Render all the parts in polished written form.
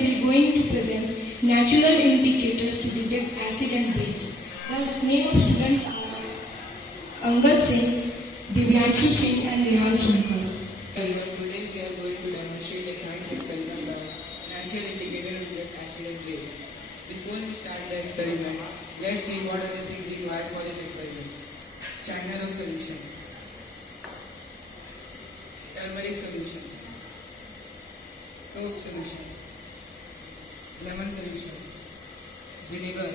will going to present natural indicators to detect acid and base. The name of students are Angad Singh, Divyanshu Singh and Rehan Sunkar. Today we are going to demonstrate a science experiment on natural indicator to detect acid and base. Before we start the experiment, let's see what are the things required for this experiment. China solution, turmeric solution, soap solution, lemon solution, vinegar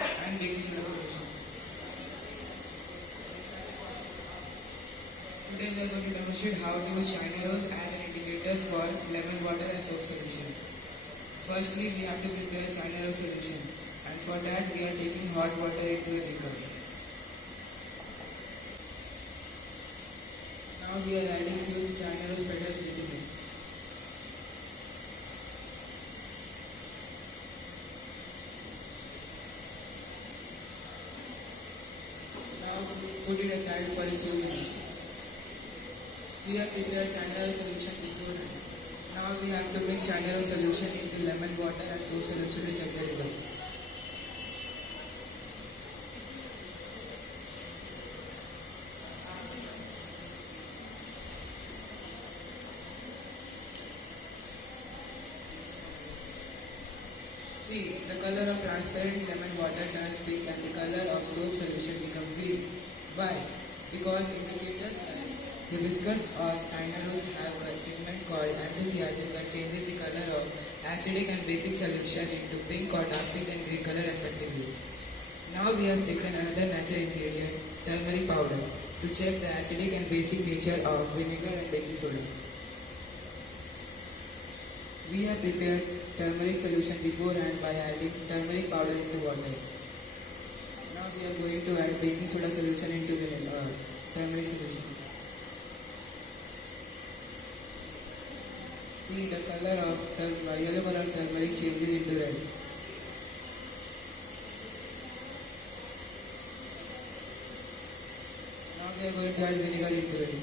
and baking soda solution. Today we are going to demonstrate how to use China rose as an indicator for lemon water and soap solution. Firstly, we have to prepare China rose solution, and for that we are taking hot water into a beaker. Now we are adding few China rose petals within it. Now put it aside for a few minutes. We have prepared China rose solution beforehand. Now we have to mix China rose solution into lemon water and soap solution to check the result. See, the color of transparent lemon water turns pink and the color of soap solution becomes green. Why? Because indicators like hibiscus or China rose have a pigment called enthusiasm that changes the color of acidic and basic solution into pink or dark pink and green color respectively. Now we have taken another natural ingredient, turmeric powder, to check the acidic and basic nature of vinegar and baking soda. We have prepared turmeric solution beforehand by adding turmeric powder into water. Now we are going to add baking soda solution into the turmeric solution. See, the color of yellow color of turmeric changes into red. Now we are going to add vinegar into it.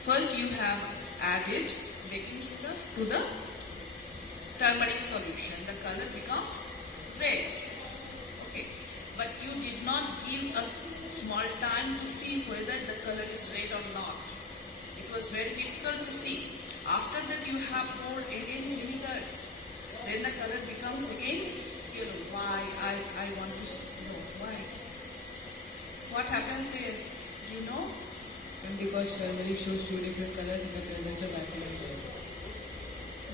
First you have added baking soda to the turmeric solution. The color becomes red. Okay, but you did not give a small time to see whether the color is red or not. It was very difficult to see. After that you have poured again vinegar. Then the color becomes again yellow. Why? I want to know why. What happens there? You know? And because turmeric shows two different colors in the presence of acid and base.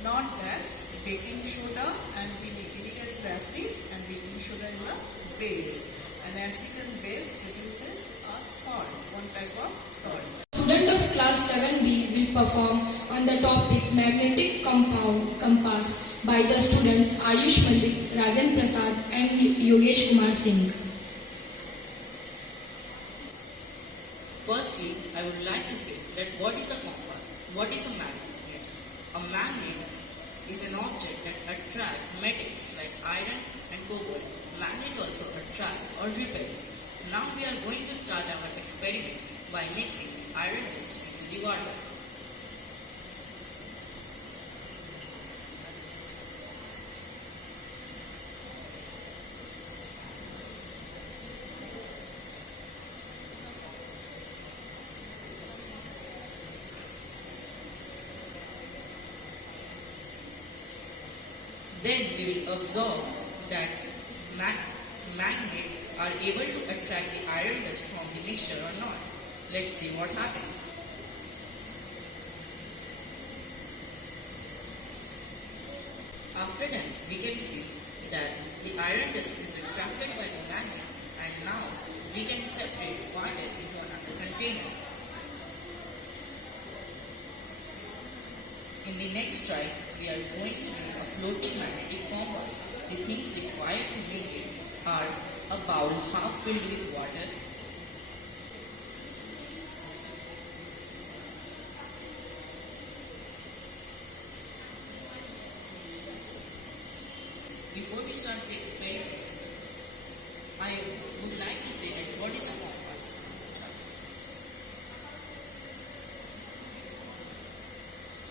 Not that. Baking soda and vinegar is acid and baking soda is a base. And acid and base produces a salt, one type of salt. Student of class 7B will perform on the topic magnetic compass by the students Ayush Malik, Rajan Prasad and Yogesh Kumar Singh. Firstly, I would like to say that what is a compass? What is a magnet? A magnet is an object that attracts metals like iron and cobalt. Magnet also attract or repel. Now we are going to start our experiment by mixing the iron dust into the water. Then we will observe that magnets are able to attract the iron dust from the mixture or not. Let's see what happens. After that, we can see that the iron dust is attracted by the magnet, and now we can separate water into another container. In the next try, we are going to make a floating magnetic compass. The things required to make it are a bowl half filled with water, before we start the experiment, I would like say that what is a compass.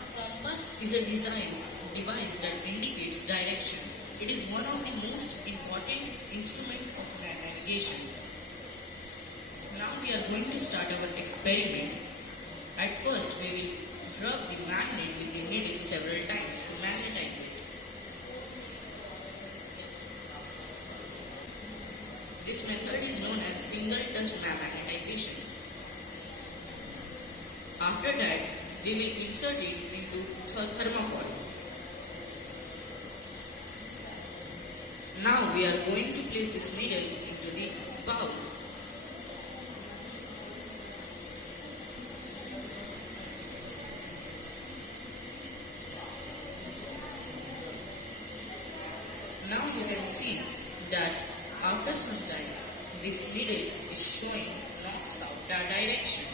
A compass is a device that indicates direction. It is one of the most important instruments of navigation. Now we are going to start our experiment. At first we will rub the magnet with the needle several times to magnetize it. This method is known as single touch magnetization. After that, we will insert it into thermocol. Now we are going to place this needle into the bowl. Now you can see that after some time, this needle is showing north-south direction.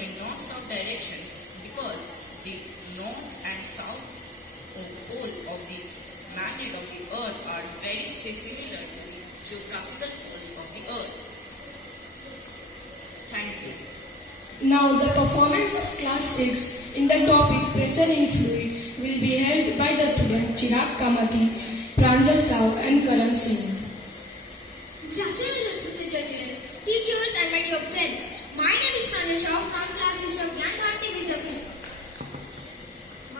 In north-south direction because the north and south pole of the magnet of the earth are very similar to the geographical poles of the earth. Thank you. Now the performance of class 6 in the topic pressure in fluid will be held by the student Chirag Kamati, Pranjal Sahu and Karan Singh. Good afternoon, respected judges, teachers and my dear friends. My name is Pranjal Sahu from class 6 of Gyan Bharati Vidyapith.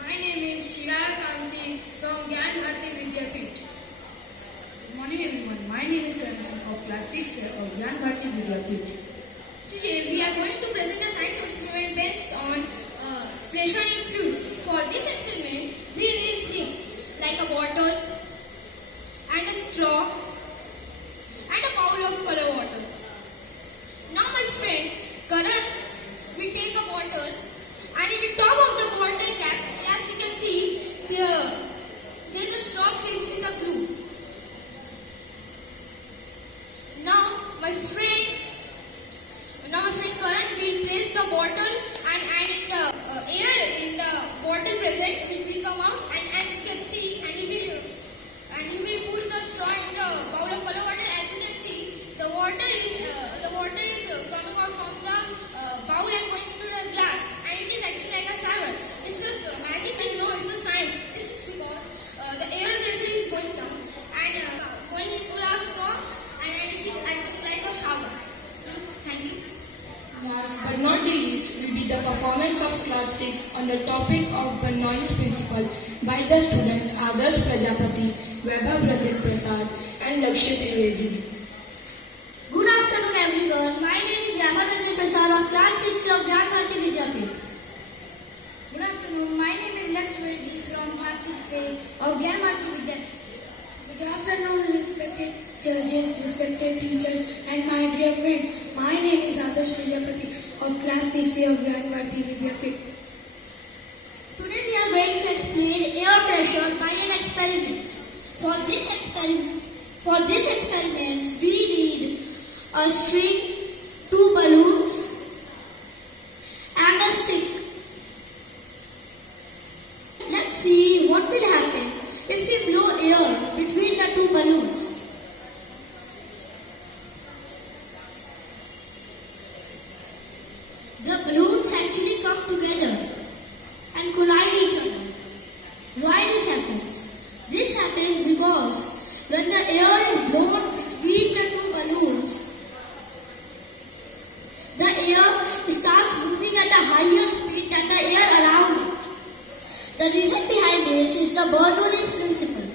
My name is Chirag Kamati from Gyan Bharati Vidyapith. Good morning everyone. My name is Karan Singh of class 6 of Gyan Bharati Vidyapith. Today we are going to present a science experiment based on pressure in fluid. For this experiment, we need things like a bottle and a straw and a bowl of color water. Now my friend Karan will take a bottle and in the top of the bottle cap, as you can see, there is a straw fixed with a glue. Now my friend Karan will place the bottle and the air in the bottle present will come out, and as you can see, and he will put the straw in the bowl of color water. As you can see, the water is coming out from the bowl and going into the glass, and it is acting like a shower. It's just magic, and no, it's a science. This is because the air pressure is going down and going into the straw, and it is acting like a shower. Thank you. Last but not the least will be the performance of class 6 on the topic of Bernoulli's principle by the student Adarsh Prajapati, Vaibhav Pratik Prasad and Lakshya Trivedi. Good afternoon everyone. My name is Gyan Bharati Prasad of class 6 of Gyan Bharati Vidyapith. Good afternoon. My name is Lakshya Trivedi from class 6A of Gyan Bharati Vidyapith. Good afternoon, respected judges, respected teachers, and my dear friends. My name is Adarsh Prajapati of class 6A of Gyan Bharati Vidyapith. Today we are going to explain air pressure by an experiment. For this experiment, we need a string, 2 balloons, and a stick. Let's see what will happen if we blow air between the 2 balloons. The balloons actually come together and collide each other. Why this happens? This happens because when the air is blown between the 2 balloons, the air starts moving at a higher speed than the air around it. The reason behind this is the Bernoulli's principle.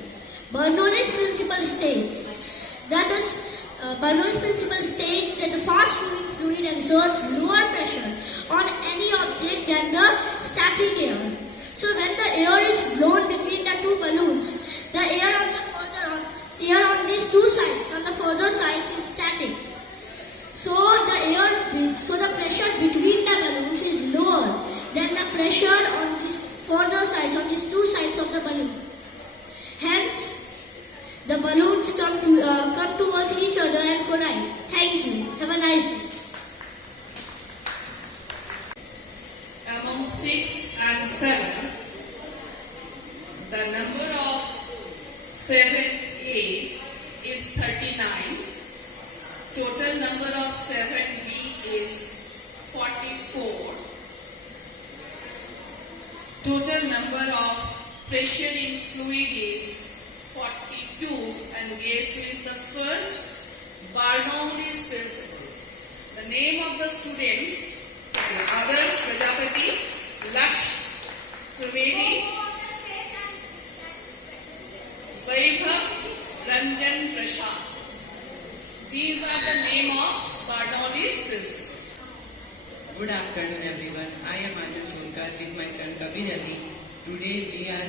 Bernoulli's principle states that a fast-moving fluid exerts lower pressure on any object than the static air. So when the air is blown between the 2 balloons, the air on these 2 sides, on the further sides, is static. So the pressure between the balloons is lower than the pressure on these further sides, on these 2 sides of the balloon. Hence, the balloons come towards each other and collide. Thank you. Have a nice day. Among 6 and 7. The number of 7A is 39. Total number of 7B is 44. Total number of pressure in fluid is 42. And guess who is the first? Bernoulli's principle. The name of the students, the others, Prajapati, Laksh, Trivedi, Vaibhav, Ranjan, Prashant. These are the name of Bernoulli's principle. Good afternoon everyone. I am Anand Sonkar with my son Kabir Ali. Today we are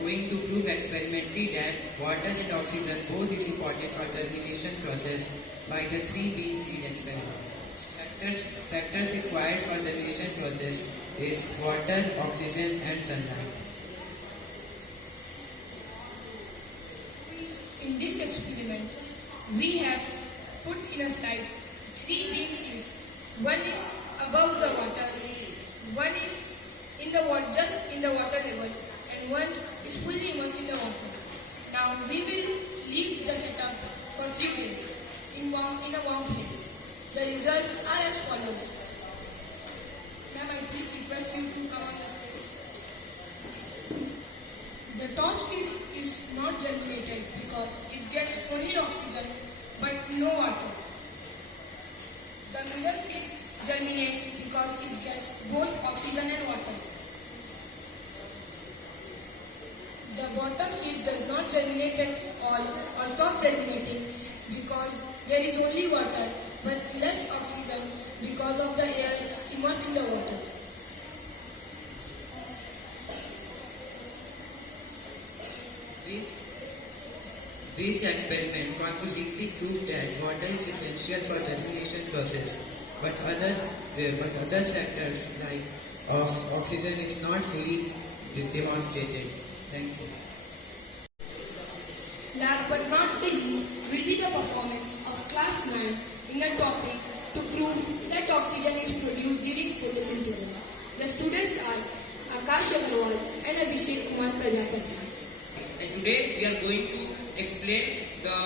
going to prove experimentally that water and oxygen both is important for germination process by the 3 bean seed experiment. Factors required for germination process is water, oxygen and sunlight. In this experiment, we have put in a slide 3 bean seeds. One is above the water, one is in the water, just in the water level, and one is fully immersed in the water. Now we will leave the setup for few days in a warm place. The results are as follows. Ma'am, I please request you to come on the stage. The top seed is not germinated because it gets only oxygen but no water. The middle seed germinates because it gets both oxygen and water. The bottom seed does not germinate at all or stop germinating because there is only water but less oxygen because of the air immersed in the water. This experiment conclusively proved that water is essential for germination process, but other factors like oxygen is not fully demonstrated. Thank you. Last but not the least will be the performance of class 9 in a topic to prove that oxygen is produced during photosynthesis. The students are Akash Agarwal and Abhishek Kumar Prajapati. And today we are going to explain the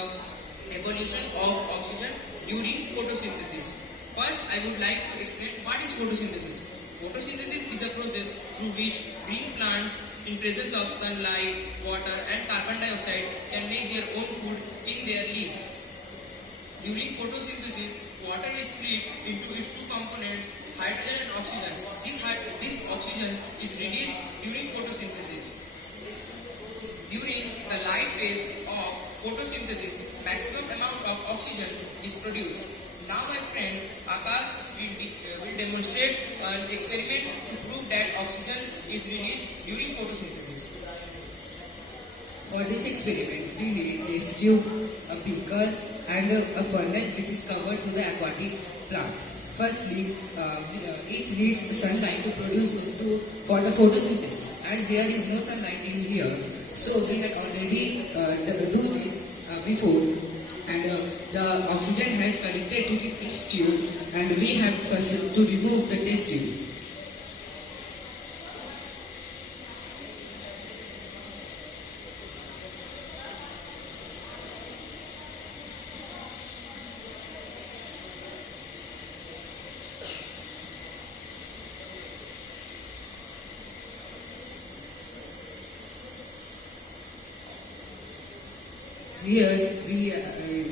evolution of oxygen during photosynthesis. First, I would like to explain what is photosynthesis. Photosynthesis is a process through which green plants in presence of sunlight, water and carbon dioxide can make their own food in their leaves. During photosynthesis, water is split into its two components, hydrogen and oxygen. This oxygen is released during photosynthesis. During the light phase of photosynthesis, maximum amount of oxygen is produced. Now my friend Akash will demonstrate an experiment to prove that oxygen is released during photosynthesis. For this experiment, we need a test tube, a beaker and a funnel which is covered to the aquatic plant. Firstly, it needs sunlight to produce for the photosynthesis. As there is no sunlight in here, so we had already do this before, and the oxygen has collected to the test tube, and we have first to remove the test tube.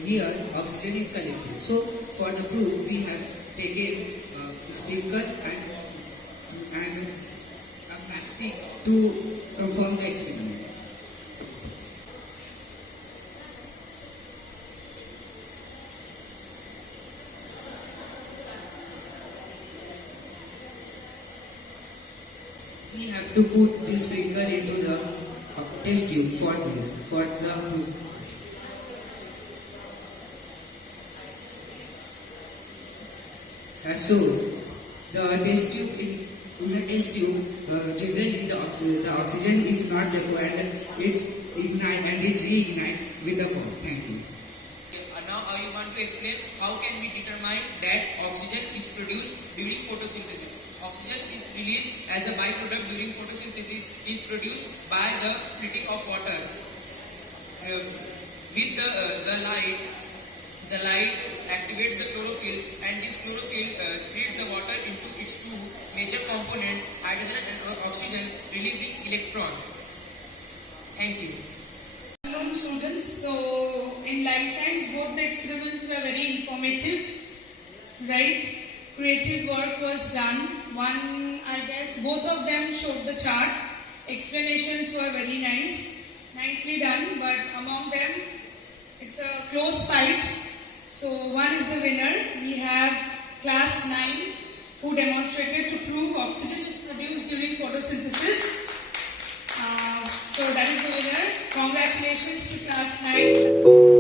Here oxygen is collected. So for the proof, we have taken a sprinkler and a plastic to confirm the experiment. We have to put this sprinkler into the test tube for the proof. So the test tube in the test tube generally the oxygen is not there, and it reignites with the pump. Thank you. Now I want to explain how can we determine that oxygen is produced during photosynthesis. Oxygen is released as a byproduct during photosynthesis is produced by the splitting of water. With the light activates the chlorophyll, and this chlorophyll splits the water into its two major components, hydrogen and oxygen, releasing electron. Thank you. Hello students, so in life science both the experiments were very informative, right? Creative work was done. One, I guess, both of them showed the chart. Explanations were very nicely done, but among them it's a close fight. So one is the winner. We have class 9 who demonstrated to prove oxygen is produced during photosynthesis. So that is the winner. Congratulations to class 9.